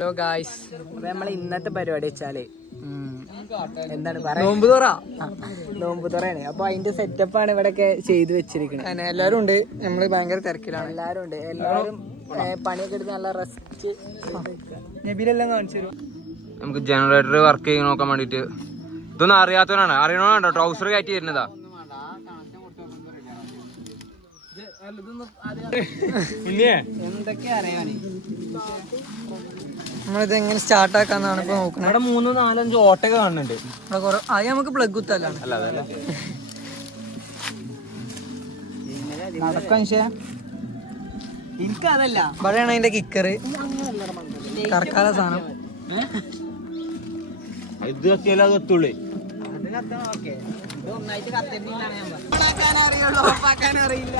Hello guys, അപ്പൊ നമ്മളെ ഇന്നത്തെ പരിപാടി വെച്ചാല് എന്താണ് പറയാ, നോമ്പുതുറയാണ്. അപ്പൊ അതിന്റെ സെറ്റപ്പാണ് ഇവിടെയൊക്കെ ചെയ്തു വെച്ചിരിക്കുന്നത്. എല്ലാരും ഉണ്ട്, നമ്മള് ഭയങ്കര തിരക്കിലാണ്. എല്ലാരും പണിയൊക്കെ എടുത്ത് നല്ല റെസ്റ്റ്. നബിലെല്ലാം കാണിച്ചു തരും. നമുക്ക് ജനറേറ്റർ വർക്ക് ചെയ്ത് നോക്കാൻ വേണ്ടിട്ട്. ഇതൊന്നും അറിയാത്തവനാണ്, അറിയണോണ്ടോ ട്രൗസർ കയറ്റി വരുന്നതാ. എന്തൊക്കെ അറിയാനേ നമ്മളിത് എങ്ങനെ സ്റ്റാർട്ട് ആക്കാന്നാണ് ഇപ്പൊ നോക്കുന്നത്. ഇവിടെ 3-4-5 ഓട്ടൊക്കെ കാണുന്നുണ്ട്. അത് നമുക്ക് പ്ലഗ് കുത്തല്ലാണ്. എനിക്കതല്ല ഇവിടെയാണ് അതിന്റെ കിക്കറ്, കറക്കാല സാധനം. ഇത് കത്തിയാലും അത് കത്തുള്ളേ. അറിയില്ല.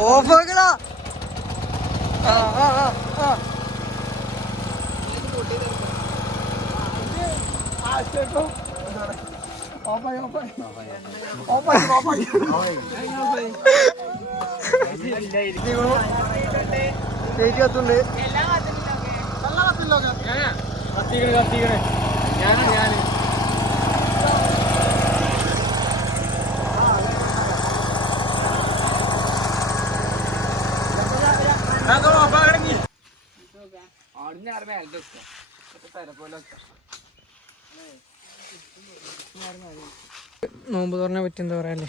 ഓഫാക്കടാ. കത്തുണ്ട്. നോമ്പ് തുറനെ പറ്റി എന്താ പറയാല്ലേ,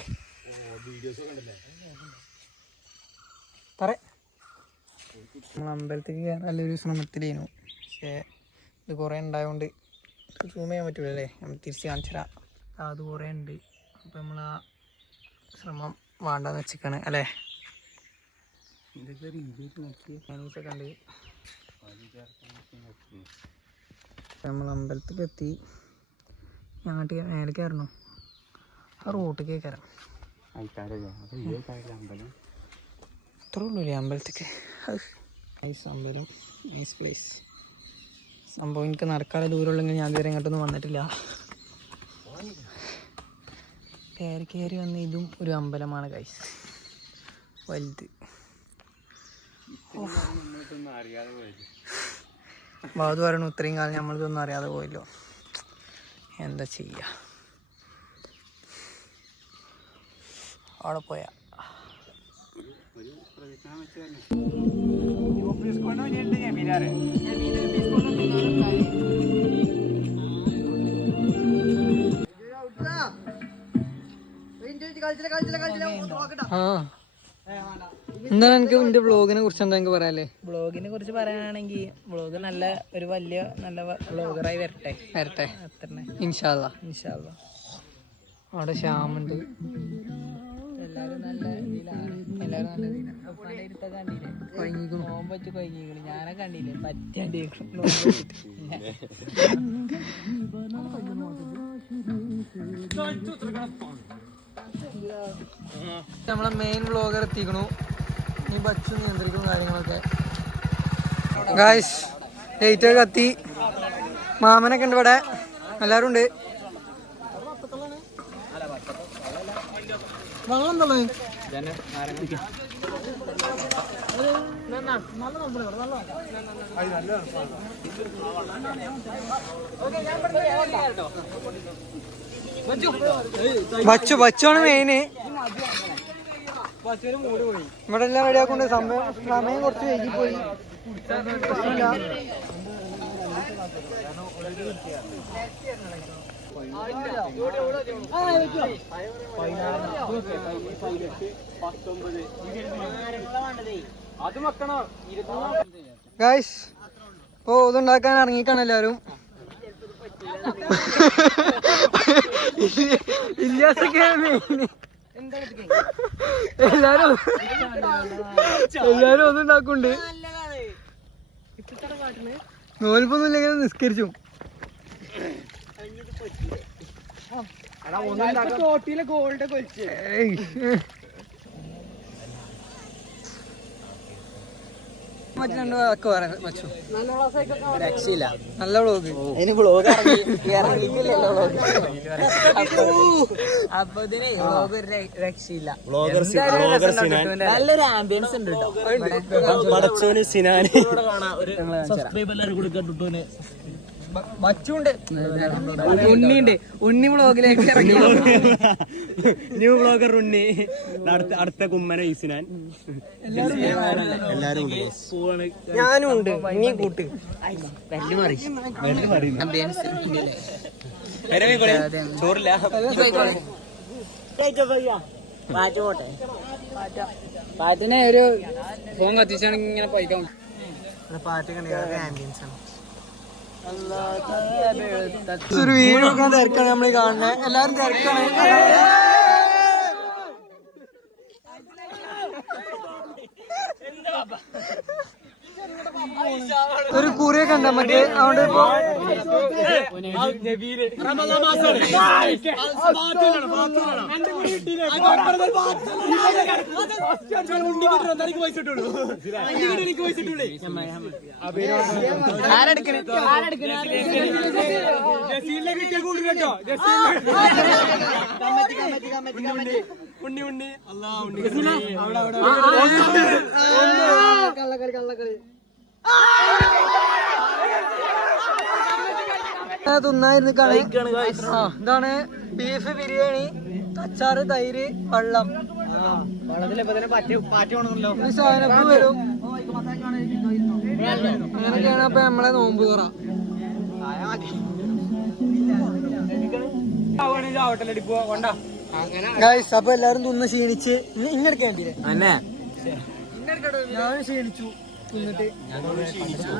നമ്മൾ അമ്പലത്തേക്ക് കയറാനൊരു ശ്രമത്തിലേനു. പക്ഷേ ഇത് കുറേ ഉണ്ടായതുകൊണ്ട് സൂം ചെയ്യാൻ പറ്റൂലല്ലേ, നമ്മൾ തിരിച്ച് കാണിച്ചുതരാം. അത് കുറേ ഉണ്ട്. അപ്പം നമ്മൾ ആ ശ്രമം വേണ്ടെന്ന് വെച്ചിക്കാണ് അല്ലേ. കണ്ട് നമ്മൾ അമ്പലത്തേക്ക് എത്തി. ഞങ്ങോട്ട് നേരെ കയറണോ, ആ റോട്ടിലേക്ക് കയറാം. ഇത്ര ഉള്ളൂല്ലേ അമ്പലത്തേക്ക്. നൈസ് അമ്പലം, നൈസ് പ്ലേസ്. സംഭവം എനിക്ക് നടക്കാതെ ദൂരമുള്ളെങ്കിൽ ഞാൻ ഇതുവരെ ഇങ്ങോട്ടൊന്നും വന്നിട്ടില്ല. കയറി വന്ന ഇതും ഒരു അമ്പലമാണ് ഗൈസ്, വലുത്. ബാധു പറയണു ഇത്രയും കാലം നമ്മളിതൊന്നും അറിയാതെ പോയല്ലോ, എന്താ ചെയ്യുക. അവിടെ പോയാ എന്താണ് എനിക്ക് എന്റെ വ്ളോഗിനെ കുറിച്ച് എന്താ എനിക്ക് പറയാല്ലേ. വ്ളോഗിനെ കുറിച്ച് പറയാനാണെങ്കിൽ വ്ളോഗ് നല്ല ഒരു വലിയ നല്ല വ്ളോഗറായി വരട്ടെ അത്ര. ഇൻഷാ അല്ലാ. അവിടെ ശ്യാമുണ്ട്. എല്ലാരും നല്ല ഇതിലാണ്. നോമ്പ് വെച്ച് കൊയ്ങ്ങിക്കണ്. ഞാനെ കണ്ടില്ലേ പറ്റാണ്ട് നമ്മളെ മെയിൻ വ്ളോഗർ എത്തിക്കണു. ഈ ബസ് നിയന്ത്രിക്കും കാര്യങ്ങളൊക്കെ. ഗായ്സ് ലൈറ്റൊക്കെ കത്തി, മാമനൊക്കെ ഉണ്ട് ഇവിടെ, എല്ലാരും ഉണ്ട്. വെള്ളം എന്നുള്ളത് ബച്ചാണ് മെയിന്. ഇവിടെ എല്ലാം റെഡിയാക്കൊണ്ട് സമയം കുറച്ച് വൈകിപ്പോയി. ഗായ്സ് ഇപ്പൊ ഇതുണ്ടാക്കാൻ ഇറങ്ങിക്കാണ് എല്ലാരും. എല്ലാരും ഒന്നും ഉണ്ടാക്കുന്നുണ്ട്. നോൽപ്പൊന്നും ഇല്ലെങ്കിൽ നിസ്കരിച്ചു. ഗോൾഡ് രക്ഷയില്ല. നല്ല വ്ളോഗ്. അതിന് വ്ളോഗ് ഇറങ്ങിയിട്ടില്ലല്ലോ അപ്പൊ ഇതിന് വ്ളോഗ് ഒരു രക്ഷയില്ല. നല്ലൊരു ആംബിയൻസ് ഉണ്ട് കേട്ടോ. മച്ചുണ്ട്, ഉണ്ണിണ്ട്. ഉണ്ണി വ്ളോഗിലേക്ക് ഇറങ്ങി. ന്യൂ ബ്ലോഗർ ഉണ്ണി, അടുത്ത കുമ്മന ഈസിനാൻ എല്ലാരും ഞാനും ഉണ്ട്. നീ കൂട്ട്. ചോറില്ല. പാറ്റിനെ ഒരു ഫോൺ കത്തിച്ചാണെങ്കിൽ ഇങ്ങനെ പൈക്കാം. പാട്ട് ആംബിയൻസ് ആണ്. ഒരു വീഡിയോ എടുക്കാൻ തിരക്കാണ് നമ്മൾ കാണുന്നത്. എല്ലാരും തിരക്കാണ്. ഒരു കുറിയൊക്കെ ഉണ്ട് മറ്റേ. അതുകൊണ്ട് ഇപ്പൊ ഉണ്ണി ഉണ്ണി അല്ലാ ഉണ്ണി കള്ളക്കളി കള്ളക്കളി തിന്നായിരുന്നു കളിക്കാണ്. ഇതാണ് ബീഫ് ബിരിയാണി, അച്ചാറ്, തൈര്, വെള്ളം. സാധനപ്പ് വരും. അങ്ങനെയൊക്കെയാണ് അപ്പൊ നമ്മളെ നോമ്പ് തുറ. ഗൈസ് അപ്പൊ എല്ലാരും തിന്ന് ക്ഷീണിച്ച് ഇങ്ങനെയൊക്കെ വേണ്ടിയില്ലേ? ഞാൻ ക്ഷീണിച്ചു തിന്നിട്ട്.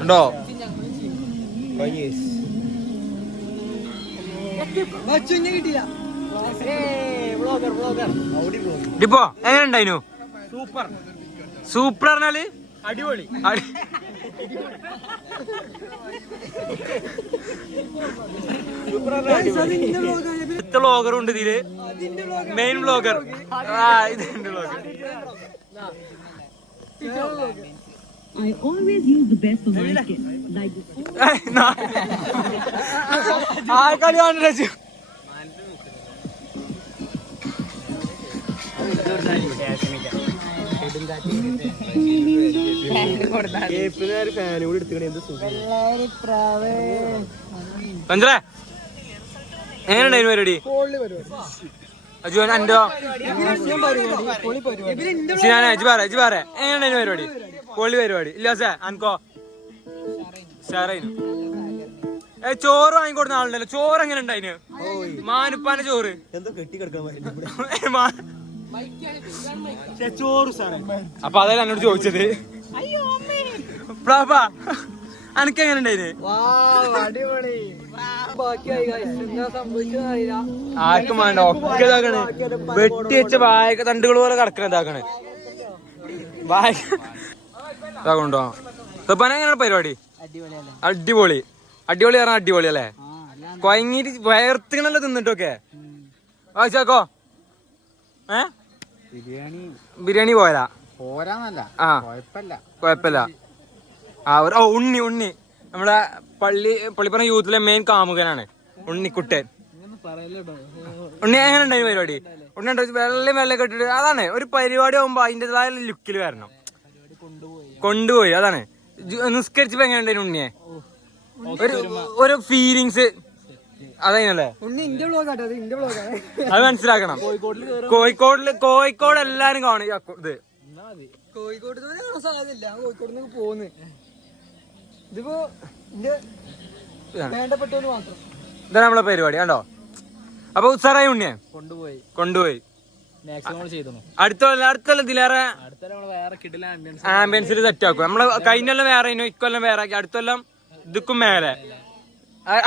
ഉണ്ടോ കിട്ടില്ല. ഡിപ്പോ എങ്ങനെ ഉണ്ടായിനു? സൂപ്പർ. സൂപ്പർ പറഞ്ഞാല് അടിപൊളി. വ്ളോഗർ ഉണ്ട് ഇതില്, മെയിൻ വ്ളോഗർ. ഇതിന്റെ vlogger. I always use the best for my skin. Like this. Fan കൂടി എടുത്തുകണേ. എന്ത് സുഖം. സഞ്ജലേ എങ്ങനെയുണ്ടായിരുന്നു പരിപാടി? അജു എന്തോ എങ്ങനെയുണ്ടായിരുന്നു പരിപാടി? പൊളി പരിപാടി. ഇല്ല സേ അനക്കോ? ഷാറായിരുന്നു. ചോറ് വാങ്ങിക്കൊടുന്ന ആളുണ്ടല്ലോ. ചോറ് എങ്ങനെ ഉണ്ടായിന്? മാനുപ്പാന്റെ ചോറ് എന്തോ കെട്ടിക്കിടക്കാൻ. അപ്പൊ അതല്ല എന്നോട് ചോദിച്ചത്. അനക്ക് എങ്ങനെ ഉണ്ടായിന്? ആർക്കും വേണ്ട. ഒക്കെ ഇതാക്കണ് വെട്ടി വെച്ച വായക്ക തണ്ടുകൾ പോലെ കിടക്കണ ഇതാക്കണ്. വായ ഇതാകൊണ്ടോ തൊപ്പാന എങ്ങനെയാണ് പരിപാടി? അടിപൊളി. അടിപൊളി പറഞ്ഞ അടിപൊളി അല്ലേ? കൊയങ്ങിട്ട് വയർത്തിക്കണല്ലോ തിന്നിട്ടൊക്കെ. വായിച്ചാക്കോ ബിരിയാണി പോരാ? ആ കൊഴപ്പല്ല. ഉണ്ണി ഉണ്ണി നമ്മളെ പള്ളിപ്പുറം യൂത്തിലെ മെയിൻ കാമുകനാണ് ഉണ്ണിക്കുട്ടൻ. ഉണ്ണി എങ്ങനെ ഉണ്ടായി പരിപാടി? ഉണ്ണി വെള്ളം കെട്ടിട്ട് അതാണ് ഒരു പരിപാടി ആകുമ്പോ അതിൻ്റെതായ ലുക്കിൽ വരണം. കൊണ്ടുപോയി അതാണ്. നിസ്കരിച്ചപ്പോ എങ്ങനെ ഉണ്ടായിരുന്നു ഉണ്ണിയെ? ഒരു ഫീലിങ്സ് അതല്ലേ? അത് മനസ്സിലാക്കണം. കോഴിക്കോട് എല്ലാരും കാണും ഇത്. കോഴിക്കോട് കാണാൻ സാധ്യതയില്ല. കോഴിക്കോട് നിന്ന് പോന്ന്. ഇതിപ്പോ വേണ്ടപ്പെട്ടവന് മാത്രം. ഇതാണ് നമ്മളെ പരിപാടി കണ്ടോ? അപ്പൊ ഉത്സാറായി ഉണ്ണിയെ കൊണ്ടുപോയി. അടുത്ത ഇതിലേറെ ആംബിയൻസിൽ സെറ്റ് ആക്കും. നമ്മള് കഴിഞ്ഞൊല്ലം വേറെ ഇക്കൊല്ലം വേറെ ആക്കി. അടുത്തൊല്ലം ഇതുക്കും മേലെ.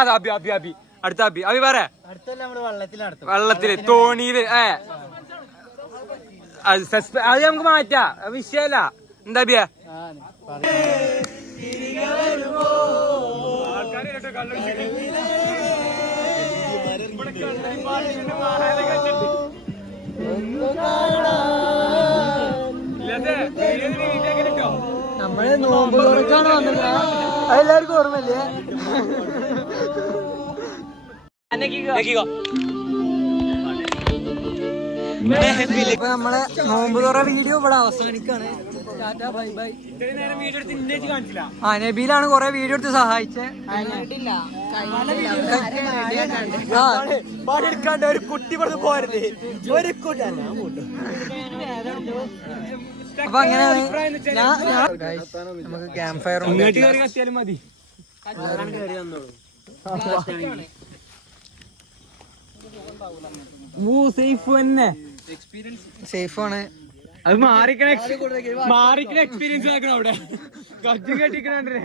അത് അബി അബി അബി അടുത്ത അബി അബി പറ. വെള്ളത്തില് തോണിയില് അത് നമുക്ക് മാറ്റാ. വിഷയല്ല. എന്താ അബിയ? നമ്മള് നോമ്പ് തുറക്കാണ് വന്നത്. അതെല്ലാവർക്കും ഓർമ്മയില്ലേ? ഇപ്പൊ നമ്മളെ നോമ്പ് തുറ വീഡിയോ ഇവിടെ അവസാനിക്കാണ്. Tata bye bye. ആ നബീലാണ് കൊറേ വീഡിയോ എടുത്ത് സഹായിച്ചേ. പണിയെടുക്കാണ്ട് ഒരു കുട്ടി പറഞ്ഞു പോരുത്. ഒരു കുട്ടി അപ്പൊ അങ്ങനെയാണ് നമുക്ക് ക്യാമ്പ് ഫയർ മതി. സേഫ് ആണ്. അത് മാറിക്കണ എക്സ്പീരിയൻസ് ആക്കണം അവിടെ. കജ്ജും കെട്ടിക്കണേ.